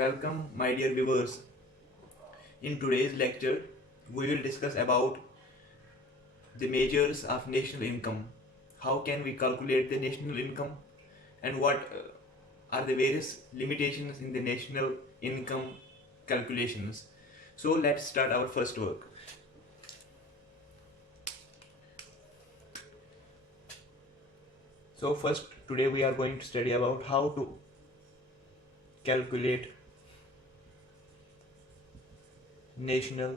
Welcome, my dear viewers. In today's lecture, we will discuss about the measures of national income. How can we calculate the national income, and what are the various limitations in the national income calculations. So let's start our first work. So first, today we are going to study about how to calculate national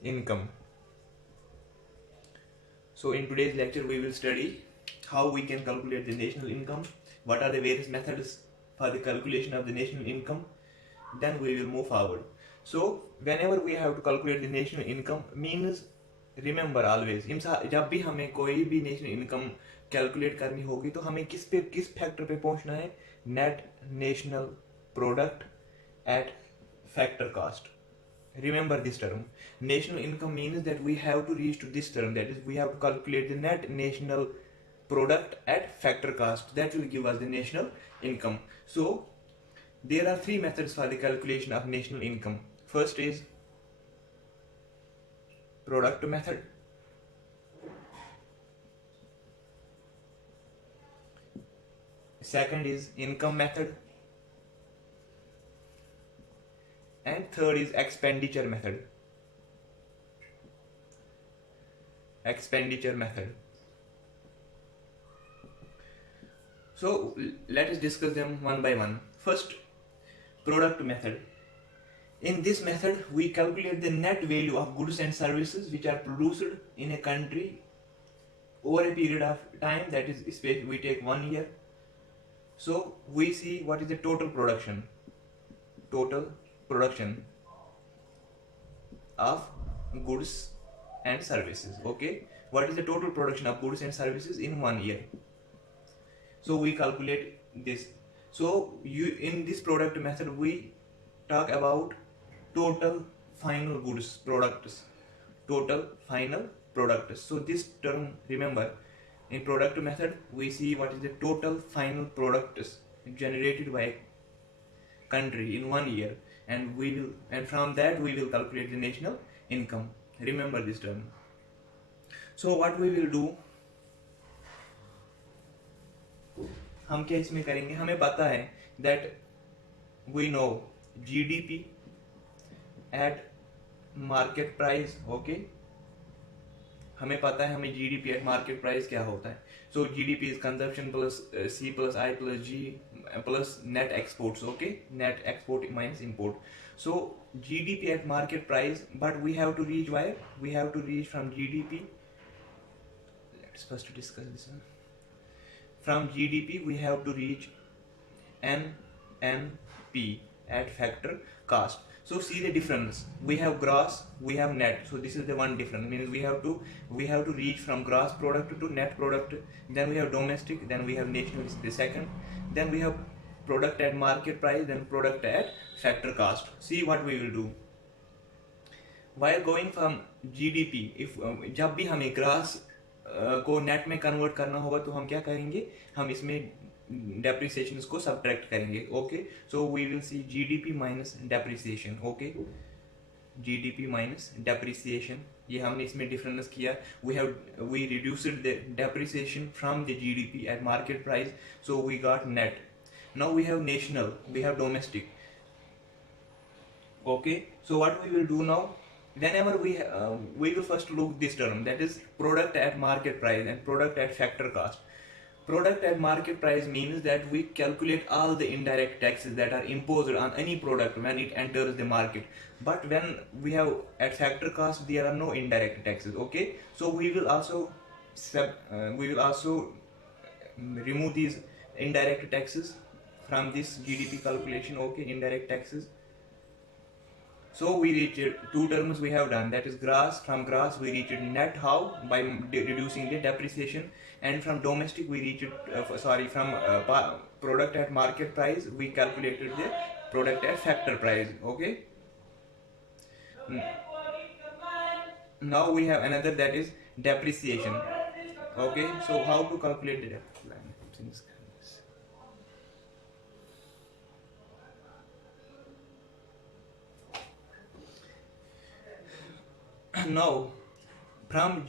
income. So in today's lecture we will study how we can calculate the national income, what are the various methods for the calculation of the national income, then we will move forward. So whenever we have to calculate the national income, means remember always, जब भी हमें कोई भी national income calculate करनी होगी तो हमें किस फैक्टर पे पहुंचना है, net national product at factor cost. Remember this term. National income means that we have to reach to this term, that is we have to calculate the net national product at factor cost. That will give us the national income. So there are three methods for the calculation of national income. First is product method. Second is income method. And third is expenditure method. Expenditure method. So let us discuss them one by one. First, product method. In this method, we calculate the net value of goods and services which are produced in a country over a period of time, that is, we take 1 year. So we see what is the total production. Total production of goods and services. Okay, what is the total production of goods and services in 1 year? So we calculate this. So in this product method we talk about total final goods products. Total final products. So this term, remember, in product method we see what is the total final products generated by a country in 1 year, and from that we will calculate the national income. Remember this term. So what we will do, हम क्या इसमें करेंगे, हमें पता है that we know GDP at market price. Okay, हमें पता है हमें GDP at market price क्या होता है. So GDP is consumption plus C plus I plus G plus net exports. Okay, net export minus import. So GDP at market price, but we have to reach where? We have to reach from GDP. Let's first discuss this one. From GDP we have to reach NNP at factor cost. So see the difference. We have gross, we have net. So this is the one difference. Means we have to reach from gross product to net product. Then we have domestic. Then we have national. This is the second. Then we have product at market price. Then product at factor cost. See what we will do. While going from GDP, if जब भी हमें grass को net में convert करना होगा तो हम क्या करेंगे, हम इसमें डेप्रिसिएशन को सब्ट्रैक्ट करेंगे. Okay, so we will see GDP minus depreciation. Okay, GDP minus depreciation, ये हमने इसमें डिफरेंस किया. We reduced the depreciation from the GDP at market price, so we got net. Now we have national, we have domestic. Okay, so what we will do now, whenever we will first look this term, that is product at market price and product at factor cost. Product at market price means that we calculate all the indirect taxes that are imposed on any product when it enters the market. But when we have at factor cost, there are no indirect taxes. Okay, so we will also remove these indirect taxes from this GDP calculation. Okay, indirect taxes. So we reached two terms we have done, that is gross. From gross we reached net, how? By reducing the depreciation. And from domestic we reached from product at market price we calculated the product at factor price. Okay, now we have another, that is depreciation. Okay, so how to calculate the depreciation? Now from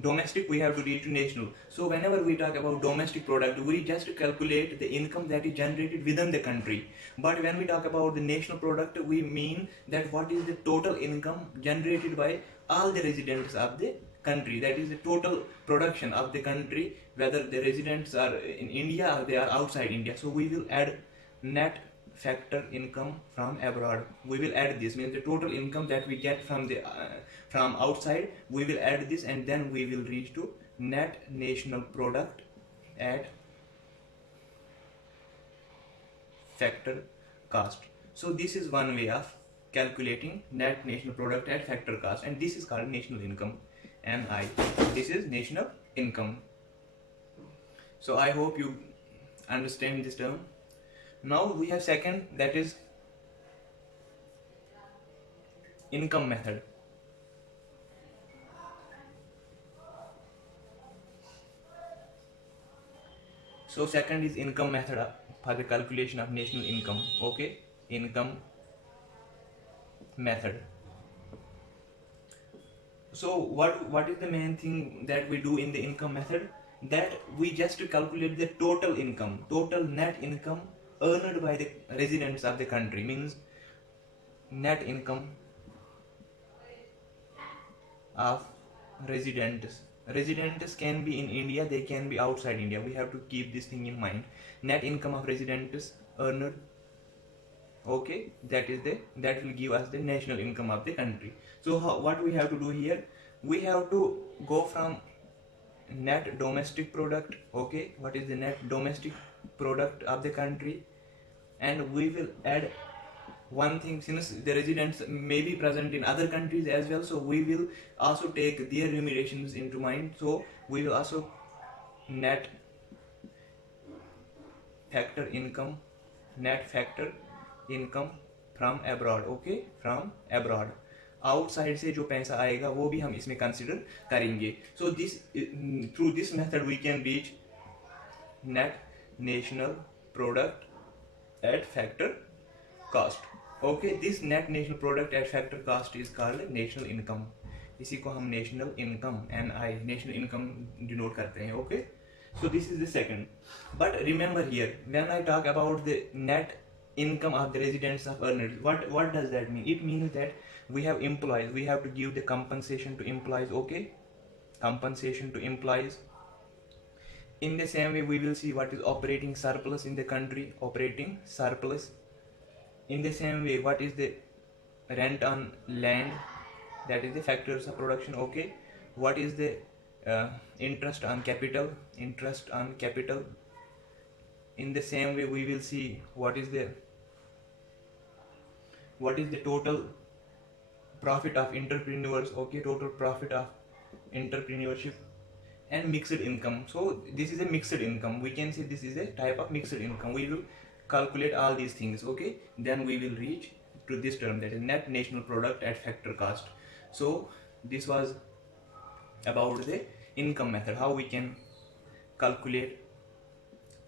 domestic we have to reach to national. So whenever we talk about domestic product, we just calculate the income that is generated within the country. But when we talk about the national product, we mean that what is the total income generated by all the residents of the country. That is the total production of the country, whether the residents are in India or they are outside India. So we will add net factor income from abroad. We will add this, means the total income that we get from the from outside, we will add this, and then we will reach to net national product at factor cost. So this is one way of calculating net national product at factor cost, and this is called national income, NI. This is national income. So I hope you understand this term. Now we have second, that is income method. So second is income method for the calculation of national income. Okay, income method. So what is the main thing that we do in the income method? That we just calculate the total income, total net income earned by the residents of the country, means net income of residents. Residents can be in India, they can be outside India. We have to keep this thing in mind. Net income of residents earned, okay, that will give us the national income of the country. So what we have to do here, we have to go from net domestic product. Okay, what is the net domestic product of the country, and we will add one thing, since the residents may be present in other countries as well, so we will also take their remunerations into mind. So we will also net factor income, net factor income from abroad. Okay, from abroad, outside से जो पैसा आएगा वो भी हम इसमें consider करेंगे. So this, through this method we can reach net national product at factor cost. Okay, this net national product at factor cost is called national income. इसी को हम national income, NI, national income denote करते हैं. Okay, so this is the second. But remember here, when I talk about the net income of the residents of earners, what does that mean? It means that we have employees, we have to give the compensation to employees. Okay, compensation to employees. In the same way, we will see what is operating surplus in the country, operating surplus. In the same way, what is the rent on land, that is the factors of production. Okay, what is the interest on capital, interest on capital. In the same way, we will see what is the total profit of entrepreneurs. Okay, total profit of entrepreneurship, and mixed income. So this is a mixed income, we can say this is a type of mixed income. We will calculate all these things. Okay, then we will reach to this term, that is net national product at factor cost. So this was about the income method, how we can calculate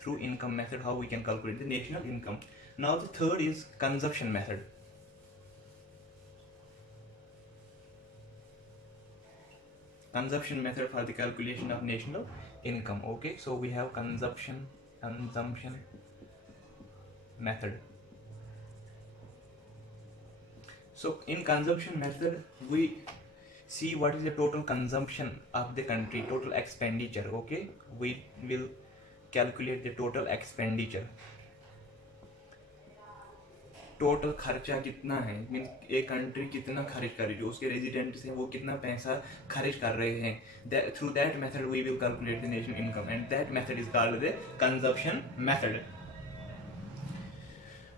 through income method, how we can calculate the national income. Now the third is consumption method. Consumption method for the calculation of national income. Okay, so we have consumption method. So in consumption method, we see what is the total consumption of the country, total expenditure. Okay, we will calculate the total expenditure. Total खर्चा कितना है, mean एक country कितना खर्च कर रही है, जो उसके रेजिडेंट्स हैं वो कितना पैसा खर्च कर रहे हैं. Through that method we will calculate the national income, and that method is called the consumption method.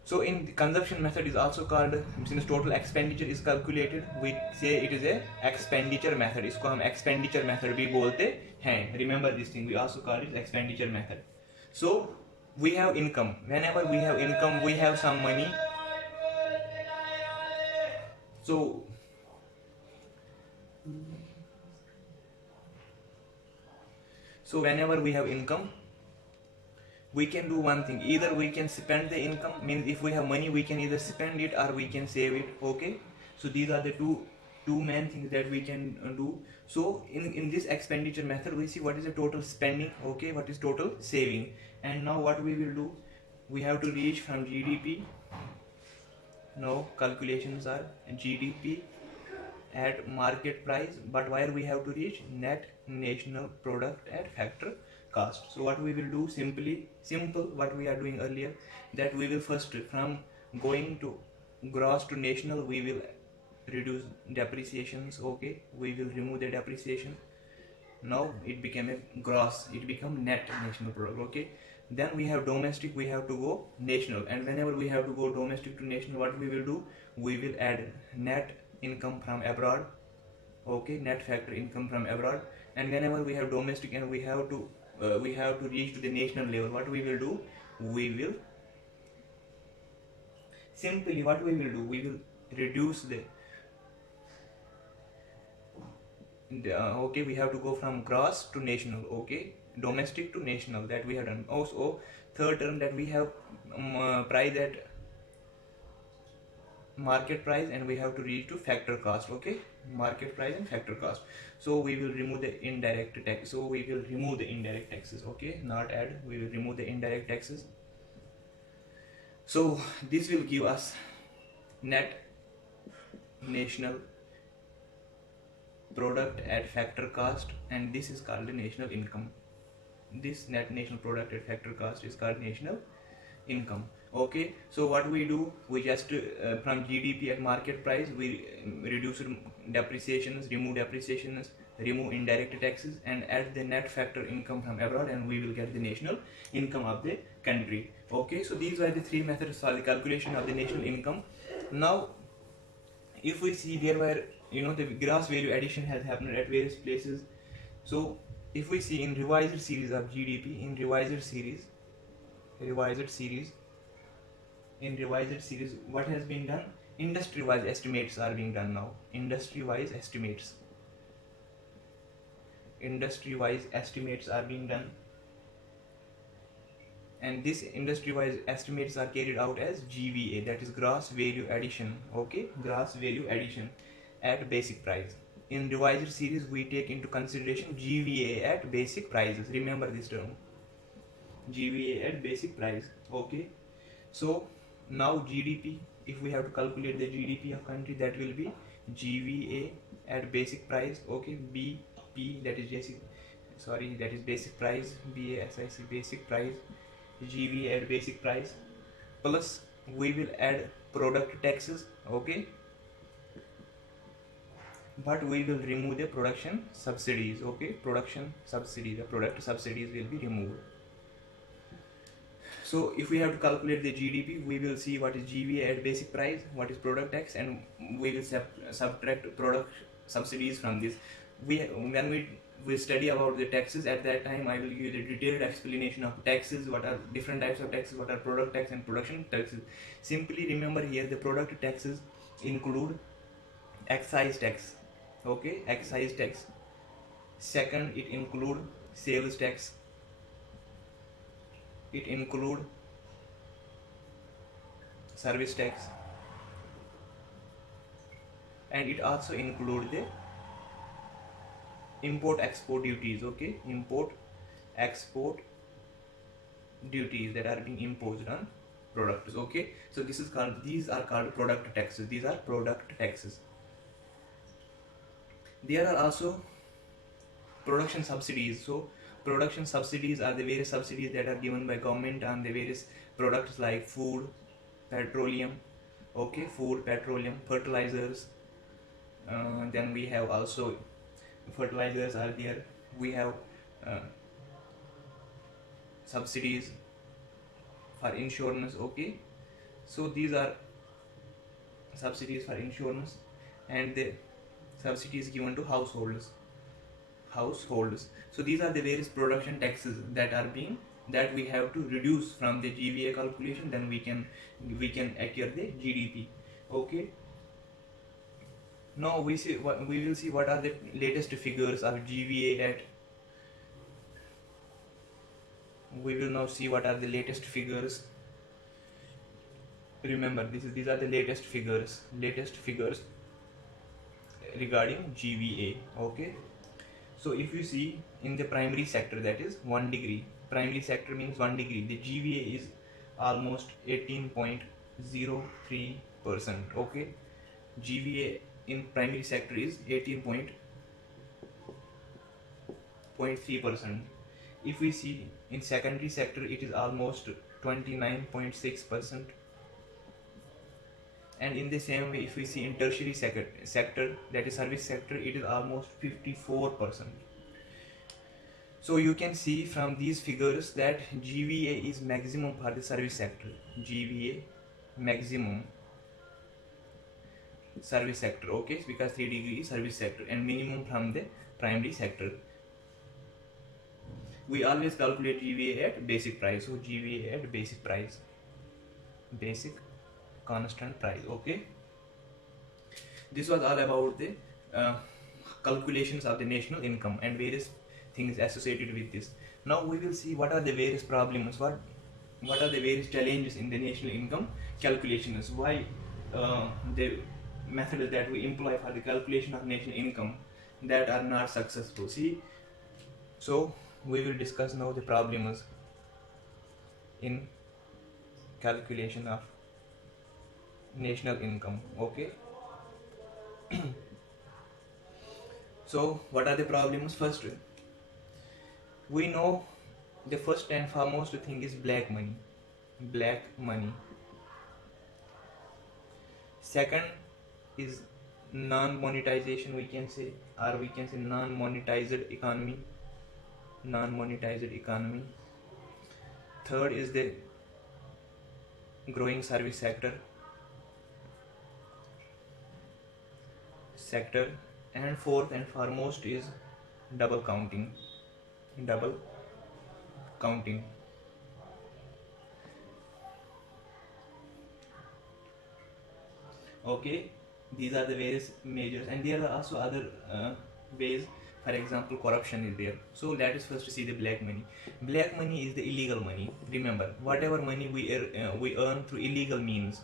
So in the consumption method is also called, since total expenditure is calculated, we say it is a expenditure method. इसको हम expenditure method भी बोलते हैं. Remember this thing, we also call it expenditure method. So we have income. Whenever we have income, we have some money. So whenever we have income, we can do one thing, either we can spend the income, means if we have money we can either spend it or we can save it. Okay, so these are the two two main things that we can do. So in this expenditure method, we see what is the total spending, okay, what is total saving. And now what we will do, we have to reach from GDP. Now calculations are GDP at market price, but where we have to reach net national product at factor cost. So what we will do, simple what we are doing earlier, that we will first, from going to gross to national, we will reduce depreciations, okay, we will remove the depreciation. Now it became a gross, it become net national product, okay. Then we have domestic, we have to go national, and whenever we have to go domestic to national, what we will do, we will add net income from abroad, okay, net factor income from abroad. And whenever we have domestic and we have to reach to the national level, what we will do, we will simply, what we will do, we will reduce the okay, we have to go from gross to national, okay, domestic to national, that we have done. Also third term, that we have price at market price, and we have to reach to factor cost, okay, market price and factor cost. So we will remove the indirect tax, so we will remove the indirect taxes, okay, not add, we will remove the indirect taxes. So this will give us net national product at factor cost, and this is called the national income. This net national product at factor cost is called national income, okay. So what we do, we just from GDP at market price, we reduce depreciations, remove indirect taxes, and add the net factor income from abroad, and we will get the national income of the country, okay. So these are the three methods for the calculation of the national income. Now if we see, there were, the gross value addition has happened at various places. So if we see in revised series of GDP, in revised series, what has been done, industry wise estimates are being done now. Industry wise estimates are being done, and this industry wise estimates are carried out as GVA, that is gross value addition, okay, gross value addition at basic price. In revised series, we take into consideration GVA at basic prices. Remember this term, GVA at basic price, okay. So now GDP, if we have to calculate the GDP of country, that will be GVA at basic price, okay, BP, that is basic price, BASIC basic price, GVA at basic price, plus we will add product taxes, okay, but we will remove the production subsidies, okay, the product subsidies will be removed. So if we have to calculate the GDP, we will see what is GVA at basic price, what is product tax, and we will subtract product subsidies from this. When we study about the taxes, at that time I will give you the detailed explanation of taxes, what are different types of taxes, what are product tax and production taxes. Simply remember here, the product taxes include excise tax, okay, excise tax. Second, it include sales tax, it include service tax, and it also include the import export duties, okay, import export duties that are being imposed on products, okay. So these are called product taxes. These are product taxes. There are also production subsidies. So production subsidies are the various subsidies that are given by government on the various products like food, petroleum, okay, food, petroleum, fertilizers. Then we have also fertilizers are there. We have subsidies for insurance, okay. So these are subsidies for insurance, and the subsidies given to households. So these are the various production taxes that we have to reduce from the GVA calculation. Then we can acquire the GDP, okay. Now we will see what are the latest figures of GVA at. We will now see what are the latest figures. Remember, these are the latest figures regarding GVA. Okay, so if you see in the primary sector, that is 1 degree, primary sector means 1 degree, the GVA is almost 18.03%. okay, GVA in primary sector is 18.3%. If we see in secondary sector, it is almost 29.6%. And in the same way, if we see in tertiary sector, that is service sector, it is almost 54%. So you can see from these figures that GVA is maximum for the service sector. GVA maximum service sector, okay, because 3 degree is service sector, and minimum from the primary sector. We always calculate GVA at basic price. So GVA at basic price, basic constant price. Okay, this was all about the calculations of the national income and various things associated with this. Now we will see what are the various problems, what are the various challenges in the national income calculations, why the methods that we employ for the calculation of national income that are not successful. See, so we will discuss now the problems in calculation of national income. Okay, so what are the problems? First, we know the first and foremost thing is black money. Black money. Second is non-monetization, we can say, or we can say non-monetized economy. Non-monetized economy. Third is the growing service sector, and fourth and foremost is double counting. Okay, these are the various measures, and there are also other ways. For example, corruption is there. So let us first see the black money. Black money is the illegal money. Remember, whatever money we earn through illegal means,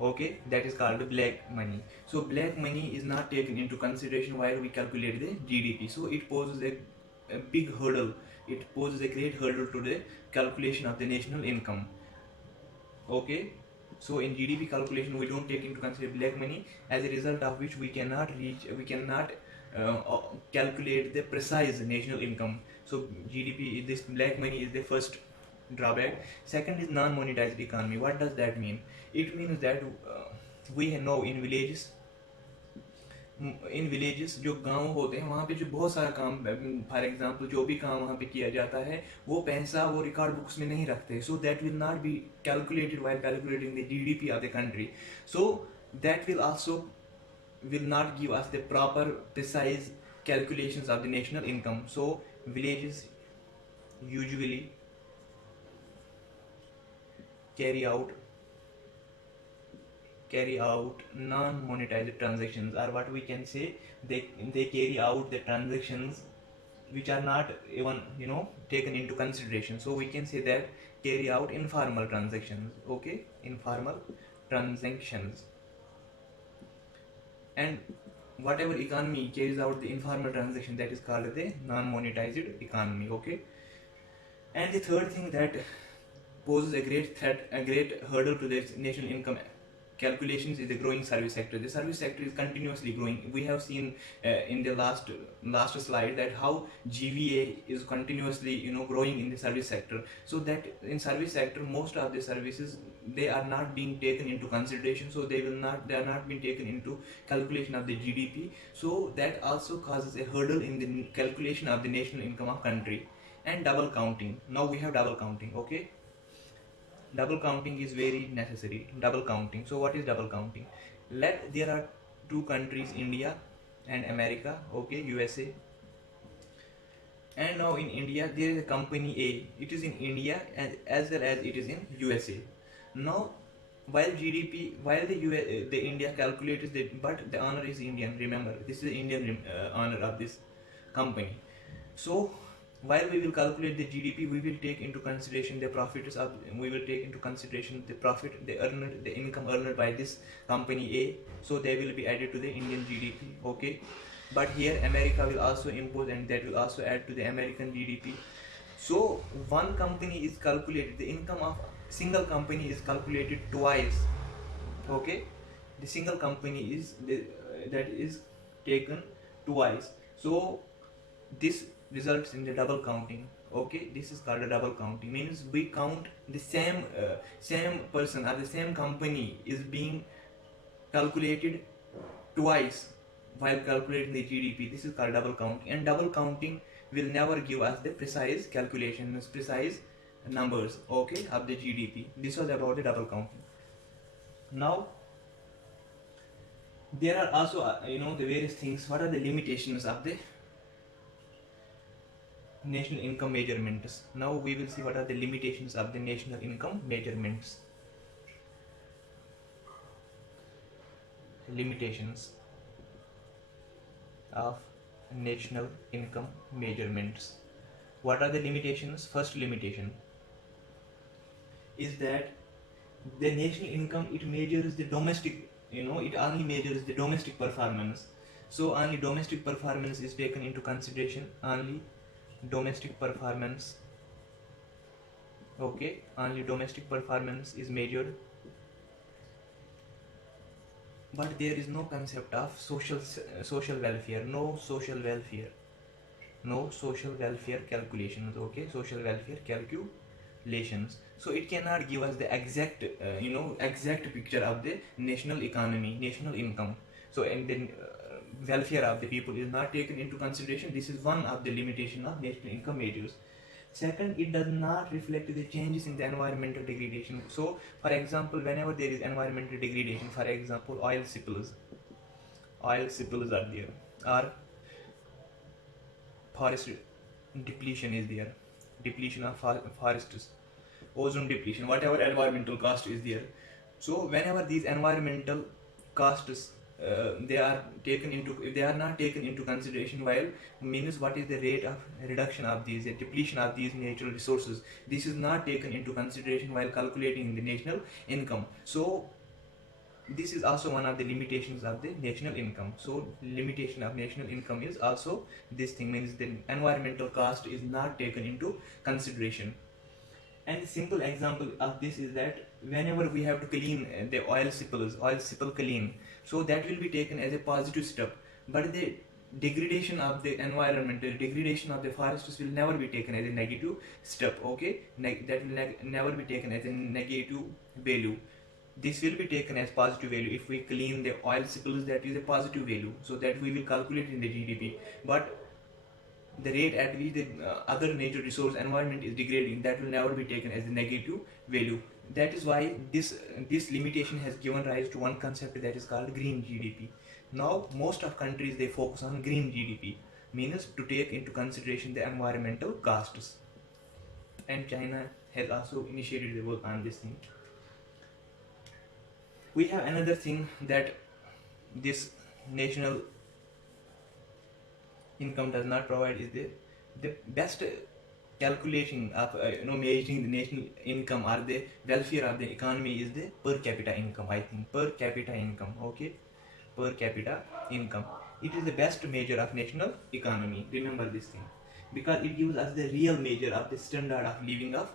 okay, that is called black money. So black money is not taken into consideration while we calculate the GDP. So it poses a big hurdle. It poses a great hurdle to the calculation of the national income. Okay, so in GDP calculation we don't take into consideration black money, as a result of which we cannot calculate the precise national income. So GDP, this black money is the first drawback. Second is non-monetized economy. What does that mean? It means that we know in villages जो गांव होते हैं वहाँ पे जो बहुत सारा काम, फॉर एग्जांपल जो भी काम वहाँ पे किया जाता है वो पैसा वो रिकॉर्ड बुक्स में नहीं रखते. So that will not be calculated while calculating the GDP of the country. So that will also will not give us the proper precise calculations of the national income. So villages usually carry out non-monetized transactions, or what we can say, they carry out the transactions which are not even taken into consideration. So we can say that carry out informal transactions. Okay, informal transactions. And whatever economy carries out the informal transaction, that is called the non-monetized economy. Okay, and the third thing that poses a great threat, a great hurdle to the national income calculations is the growing service sector. The service sector is continuously growing. We have seen in the last slide that how GVA is continuously growing in the service sector. So that in service sector most of the services, they are not being taken into consideration, so they are not being taken into calculation of the GDP. So that also causes a hurdle in the calculation of the national income of country. And double counting. Now we have double counting. Okay, double counting is very necessary. Double counting. So what is double counting? There are two countries, India and America. Okay, USA. And now in India there is a company A. It is in India as well as it is in USA. Now while the India calculates but the owner is Indian. Remember, this is the Indian owner of this company. So while we will calculate the GDP, we will take into consideration the profits of, we will take into consideration the profit, the income earned by this company A, so they will be added to the Indian GDP. Okay, but here America will also impose, and that will also add to the American GDP. So one company is calculated, the income of single company is calculated twice. Okay, the single company is that is taken twice, so this results in the double counting. Okay, this is called a double counting, means we count the same person or the same company is being calculated twice while calculating the GDP. This is called double counting, and double counting will never give us the precise calculations, precise numbers, okay, of the GDP. This was about the double counting. Now there are also the various things. What are the limitations of the national income measurements? Now we will see what are the limitations of the national income measurements. Limitations of national income measurements. What are the limitations? First limitation is that the national income, it measures the domestic, it only measures the domestic performance. So only domestic performance is taken into consideration, only domestic performance. Okay, only domestic performance is measured, but there is no concept of social welfare, no social welfare calculations. Okay, social welfare calculations. So it cannot give us the exact exact picture of the national economy, national income. So, and then welfare of the people is not taken into consideration. This is one of the limitation of national income measures. Second, it does not reflect the changes in the environmental degradation. So for example, whenever there is environmental degradation, for example oil spills are there, or forest depletion is there, depletion of forests, ozone depletion, whatever environmental cost is there. So whenever these environmental costs they are taken into, if they are not taken into consideration, while means what is the rate of reduction of these, the depletion of these natural resources, this is not taken into consideration while calculating the national income. So this is also one of the limitations of the national income. So limitation of national income is also this thing, means the environmental cost is not taken into consideration. And simple example of this is that whenever we have to clean the oil spill clean, so that will be taken as a positive step, but the degradation of the environment, the degradation of the forests will never be taken as a negative step. Okay, that will never be taken as a negative value. This will be taken as positive value. If we clean the oil spills, that is a positive value, so that we will calculate in the GDP. But the rate at which the other natural resource environment is degrading, that will never be taken as a negative value. That is why this limitation has given rise to one concept that is called green GDP. Now most of countries, they focus on green GDP, means to take into consideration the environmental costs, and China has also initiated the work on this thing. We have another thing that this national income does not provide, is the best calculation of measuring the national income or the welfare of the economy is the per capita income. I think per capita income. Okay, per capita income, it is the best measure of national economy. Remember this thing, because it gives us the real measure of the standard of living of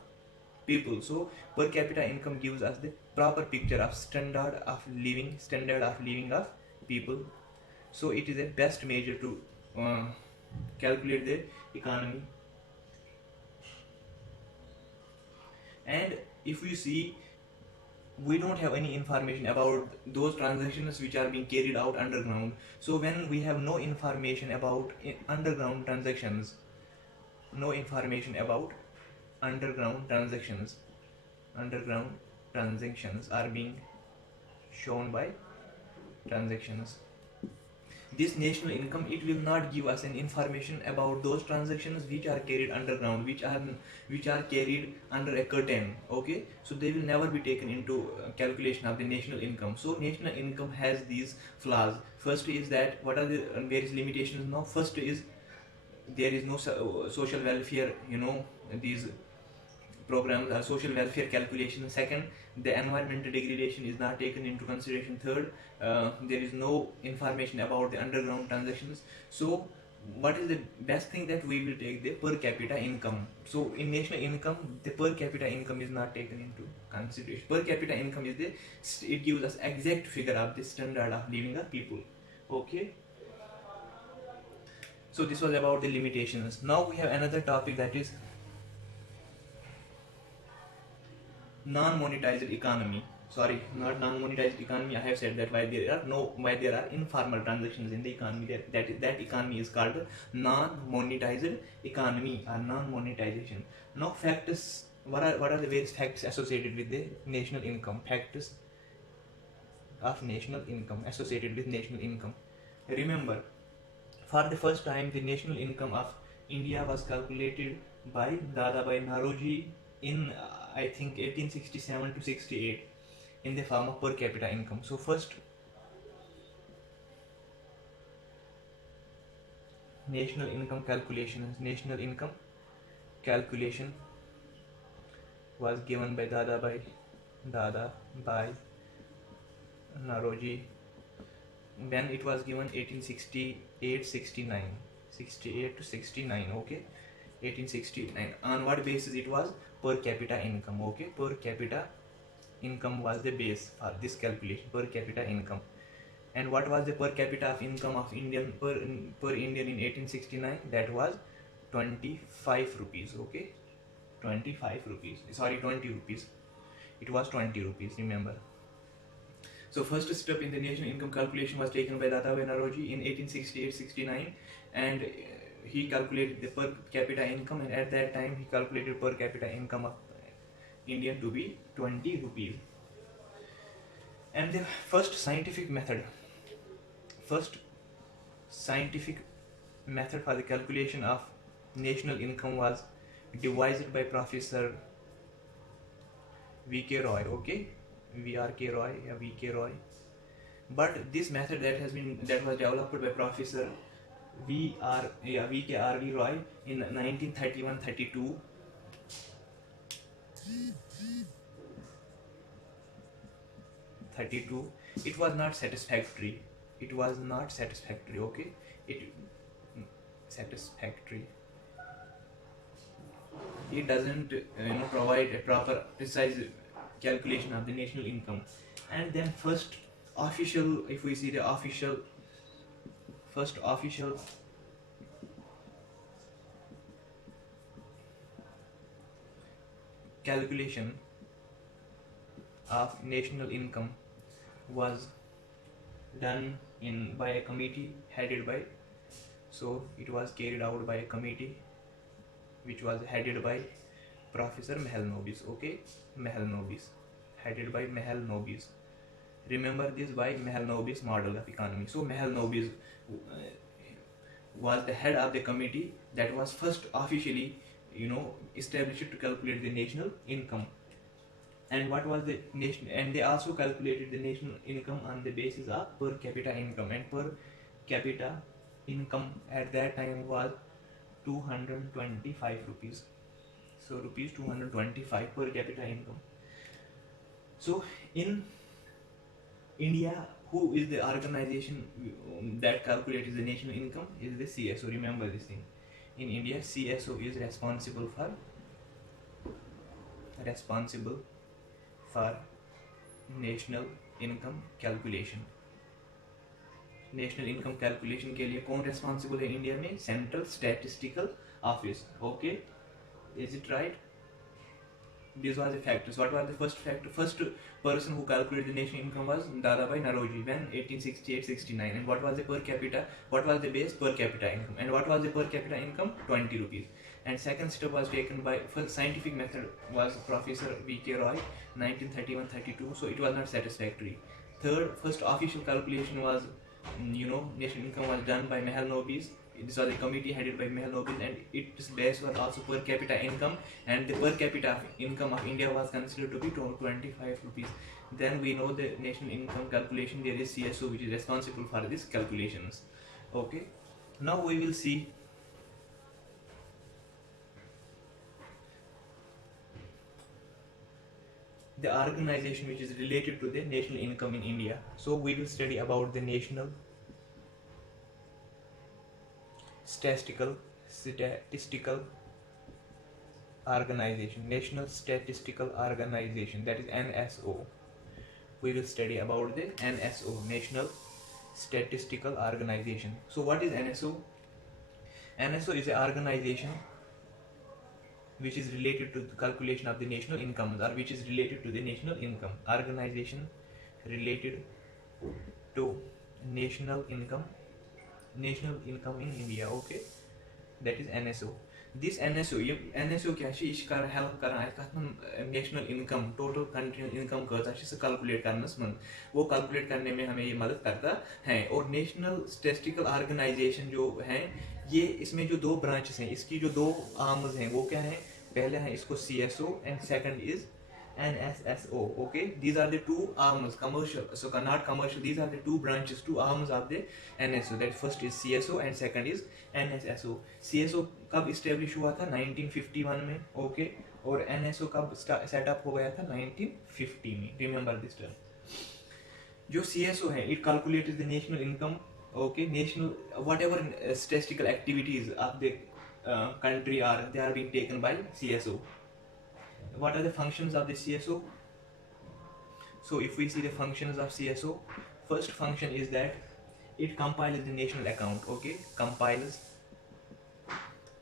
people. So per capita income gives us the proper picture of standard of living of people. So it is the best measure to calculate the economy. And if you see, we don't have any information about those transactions which are being carried out underground. So when we have no information about underground transactions, no information about underground transactions are being shown by transactions. This national income, it will not give us an information about those transactions which are carried underground, which are carried under a curtain. Okay, so they will never be taken into calculation of the national income. So national income has these flaws. First is that, what are the various limitations? Now first is there is no social welfare, these programs are social welfare calculation. Second, the environmental degradation is not taken into consideration. Third, there is no information about the underground transactions. So what is the best thing that we will take? The per capita income. So in national income, the per capita income is not taken into consideration. Per capita income is it gives us exact figure of the standard of living of people. Okay, so this was about the limitations. Now we have another topic, that is non-monetized economy. Sorry, not non-monetized economy. I have said that why there are informal transactions in the economy, that economy is called non-monetized economy or non-monetization. Now factors, what are the various facts associated with the national income? Factors of national income associated with national income. Remember, for the first time the national income of India was calculated by Dadabhai Naoroji in I think 1867 to 68 in the form of per capita income. So first national income calculation was given by Dadabhai Naoroji when it was given 68 to 69. Okay, 1869. On what basis it was? Per capita income. Okay, per capita income was the base for this calculation, per capita income. And what was the per capita of income of Indian per Indian in 1869? That was 25 rupees. Okay, 25 rupees. Sorry, 20 rupees. It was 20 rupees. Remember. So first step in the national income calculation was taken by Dadabhai Naoroji in 1868-69, and he calculated the per capita income, and at that time he calculated per capita income of Indian to be 20 rupees. And the first scientific method for the calculation of national income was devised by Professor V.K. Roy. Okay, V.R.K. Roy, V.K. Roy. But this method that was developed by Professor V.K.R.V. Roy in 1931-32. It was not satisfactory. Okay, it doesn't provide a proper precise calculation of the national income. And then first official calculation of national income was done by a committee headed by, so it was carried out by a committee which was headed by Professor Mahalanobis. Okay, headed by Mahalanobis. Remember this by Mahalanobis model of economy. So Mahalanobis was the head of the committee that was first officially established to calculate the national income. And what was the nation? And they also calculated the national income on the basis of per capita income, and per capita income at that time was 225 rupees. So rupees 225 per capita income. So in India, who is the organization that calculates the national income? Is the CSO. Remember this thing. In India, CSO is responsible for national income calculation. National income calculation के लिए कौन responsible है India में? Central statistical office. Okay, is it right? These were the factors. What was the first factor? First person who calculated the national income was Dadabhai Naoroji when 1868-69. And what was the per capita? What was the base? Per capita income. And what was the per capita income? 20 rupees. And second step was taken by first scientific method was Professor V.K. Roy, 1931-32. So it was not satisfactory. Third, first official calculation was, national income was done by Mahalanobis. This was a committee headed by Mahalanobis, and its base was also per capita income, and the per capita income of India was considered to be 25 rupees. Then we know the national income calculation, there is CSO which is responsible for these calculations. Okay, now we will see the organization which is related to the national income in India. So we will study about the national statistical organization, national statistical organization, that is NSO. We will study about the NSO, national statistical organization. So what is NSO? NSO is an organization which is related to the calculation of the national income, or which is related to the national income. Organization related to national income in India. Okay, that is NSO. This NSO क्या है, इस कर help करना है कहाँ national income, total country income करता है, इसे कैलकुलेट करना मन वो कैलकुलेट करने में हमें ये मदद करता है. और नेशनल स्टैटिस्टिकल ऑर्गेनाइजेशन जो है, ये इसमें जो दो ब्रांचेस हैं, इसकी जो दो आर्म्स हैं वो क्या हैं, पहले है इसको CSO and second is NSSO. Okay, these are the two arms, commercial, so not commercial, these are the two branches, two arms of the NSO. That first is CSO and second is NSSO. CSO कब establish हुआ था 1951 में. Okay, और NSO कब setup हो गया था 1950 में. Remember this term. जो CSO है, it calculates the national income. Okay, national whatever statistical activities of the country they are being taken by CSO. What are the functions of the CSO? So if we see the functions of CSO, first function is that it compiles the national account. Okay, compiles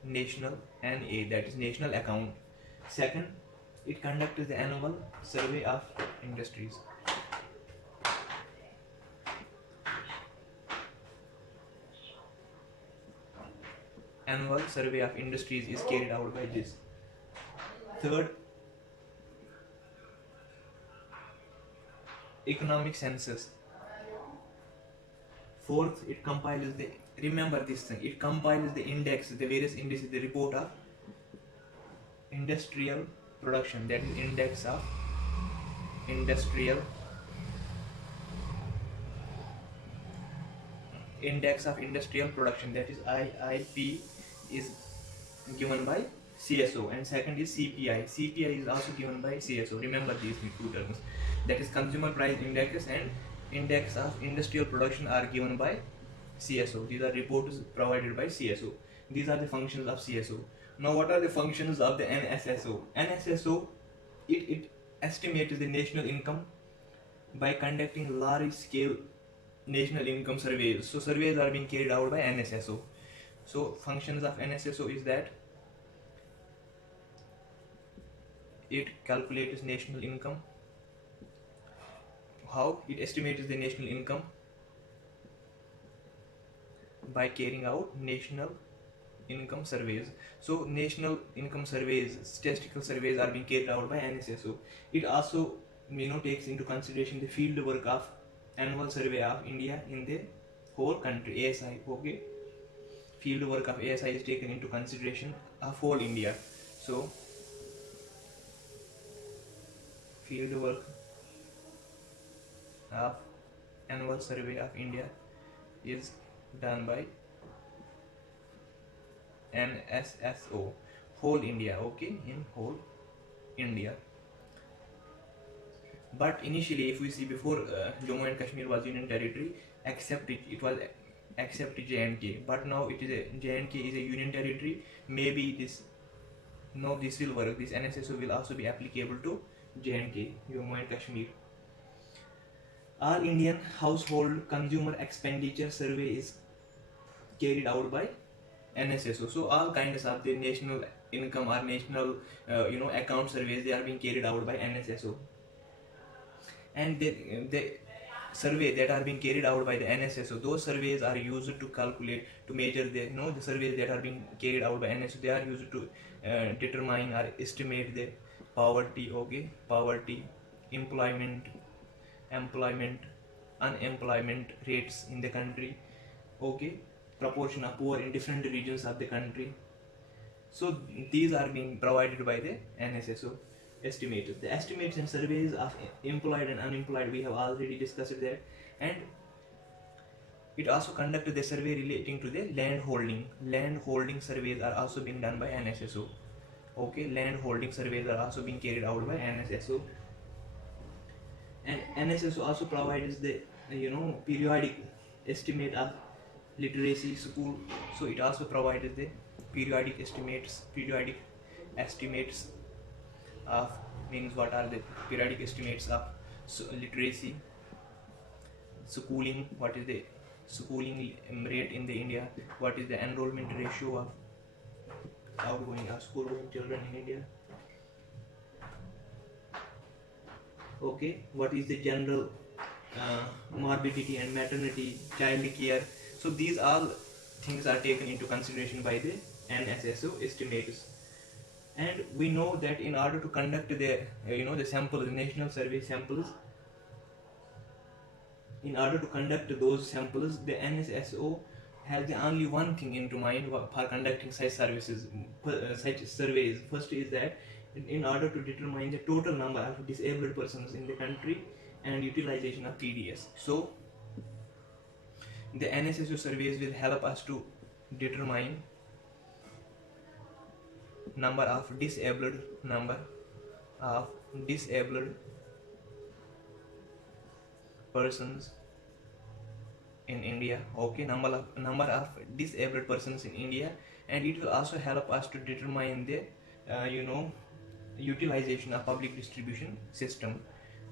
national NA, that is national account. Second, it conducts the annual survey of industries. Annual survey of industries is carried out by this. Third, economic census. Fourth, it compiles the, remember this thing, it compiles the index, the various indices, the report of industrial production, that is index of industrial production, that is IIP, is given by CSO. And second is CPI is also given by CSO. Remember these two terms, that is consumer price index and index of industrial production are given by CSO. These are reports provided by CSO. These are the functions of CSO. Now what are the functions of the NSSO? NSSO, it estimates the national income by conducting large scale national income surveys. So surveys are being carried out by NSSO. So functions of NSSO is that it calculates national income. How? It estimates the national income by carrying out national income surveys. So national income surveys, statistical surveys are being carried out by NSSO. It also takes into consideration the field work of annual survey of India in the whole country, ASI. Okay, field work of ASI is taken into consideration of whole India. So field work of annual survey of India is done by NSSO, whole India. Okay, in whole India. But initially, if we see before, Jammu and Kashmir was union territory, except it was except J&K. But now it is J&K is a union territory. Maybe this will work. This NSSO will also be applicable to J&K, Jammu and Kashmir. All Indian household consumer expenditure survey is carried out by NSSO. So all kinds of the national income or national account surveys, they are being carried out by NSSO. And the survey that are being carried out by the NSSO, those surveys are used to calculate, to measure the the surveys that are being carried out by NSSO, they are used to determine or estimate the poverty, employment, unemployment rates in the country, proportion of poor in different regions of the country. So these are being provided by the NSSO. Estimates. The estimates and surveys of employed and unemployed, we have already discussed that. And it also conducted the survey relating to the land holding. Land holding surveys are also being done by NSSO. Land holding surveys are also being carried out by NSSO. And NSS also provides the periodic estimate of literacy school. So it also provided the periodic estimates of, means what are the periodic estimates of literacy, schooling, what is the schooling rate in the India, what is the enrollment ratio of outgoing or school going children in India. Okay, what is the general morbidity and maternity, child care. So these all things are taken into consideration by the NSSO estimators. And we know that in order to conduct the the samples, national survey samples, in order to conduct those samples, the NSSO has the only one thing into mind for conducting such such surveys. First is that in order to determine the total number of disabled persons in the country and utilization of PDS. So the NSSO surveys will help us to determine number of disabled persons in India. Okay, number of disabled persons in India, and it will also help us to determine the utilization of public distribution system,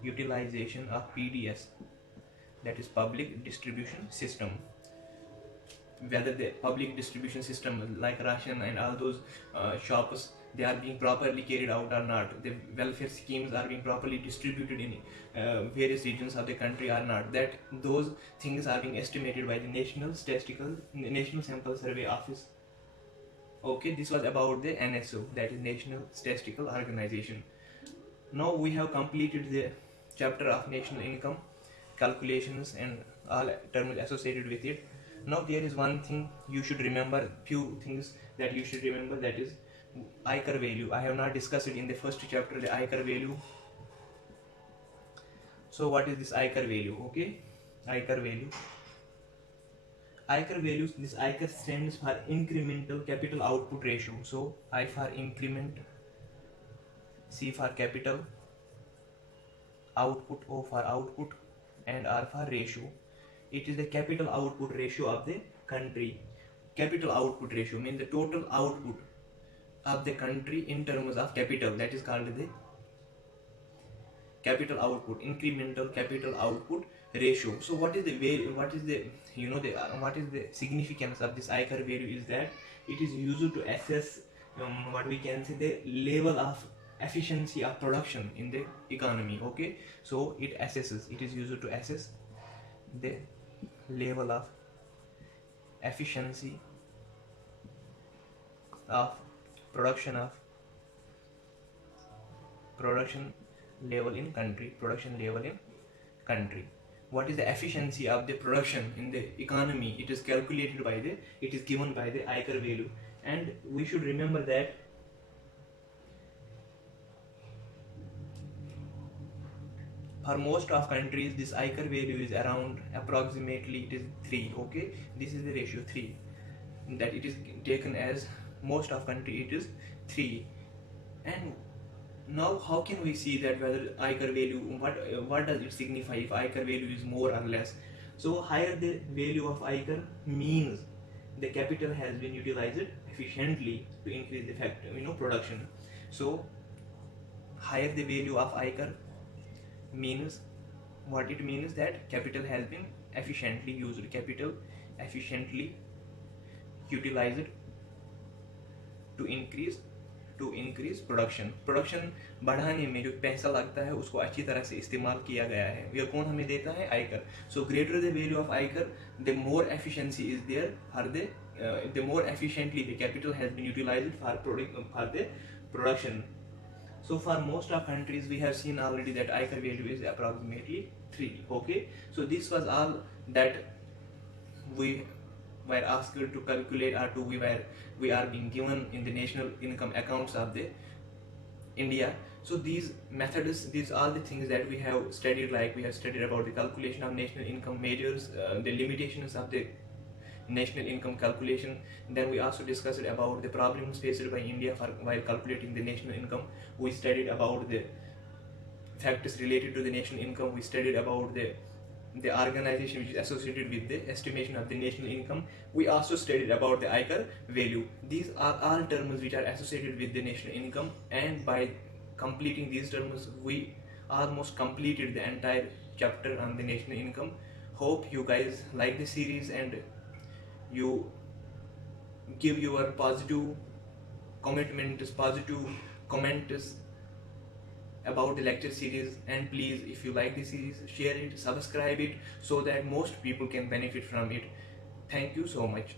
utilization of PDS, that is public distribution system, whether the public distribution system like ration and all those shops, they are being properly carried out or not, the welfare schemes are being properly distributed in various regions of the country or not, that those things are being estimated by the National Sample Survey Office. Okay, this was about the NSO, that is National Statistical Organization. Now we have completed the chapter of national income calculations and all terms associated with it. Now there is one thing you should remember, few things that you should remember, that is ICAR value. I have not discussed it in the first chapter, the ICAR value. So what is this ICAR value? Okay, ICAR value. ICAR values, this ICAR stands for incremental capital output ratio. So I for increment, C for capital, output, O for output, and R for ratio. It is the capital output ratio of the country. Capital output ratio means the total output of the country in terms of capital, that is called the capital output, incremental capital output ratio. So what is the value, what is the what is the significance of this ICAR value is that it is used to assess what we can say the level of efficiency of production in the economy. Okay, so it is used to assess the level of efficiency of production level in country. What is the efficiency of the production in the economy? It is calculated by it is given by the ICAR value, and we should remember that for most of countries this ICAR value is around approximately it is 3. Okay, this is the ratio 3 that it is taken as most of country, it is 3. And now how can we see that whether ICAR value, what does it signify if ICAR value is more or less? So higher the value of ICAR means the capital has been utilized efficiently to increase the production. So higher the value of ICAR means, what it means that capital has been efficiently used, capital efficiently utilized to increase production बढ़ाने में जो पैसा लगता है उसको अच्छी तरह से इस्तेमाल किया गया है, यह कौन हमें देता है? ICOR. So greater the value of ICOR, the more efficiency is there for the more efficiently the capital has been utilised for the production. So for most of countries we have seen already that ICAR value is approximately 3. Okay, so this was all that we were asked to calculate, or we are being given in the national income accounts of the India. So these methods, these are the things that we have studied, like we have studied about the calculation of national income measures, the limitations of the national income calculation. Then we also discussed about the problems faced by India while calculating the national income. We studied about the factors related to the national income. We studied about the organization which is associated with the estimation of the national income. We also studied about the Aikar value. These are all terms which are associated with the national income, and by completing these terms we almost completed the entire chapter on the national income. Hope you guys like the series and you give your positive commitments, positive comments about the lecture series. And please, if you like the series, share it, subscribe it, so that most people can benefit from it. Thank you so much.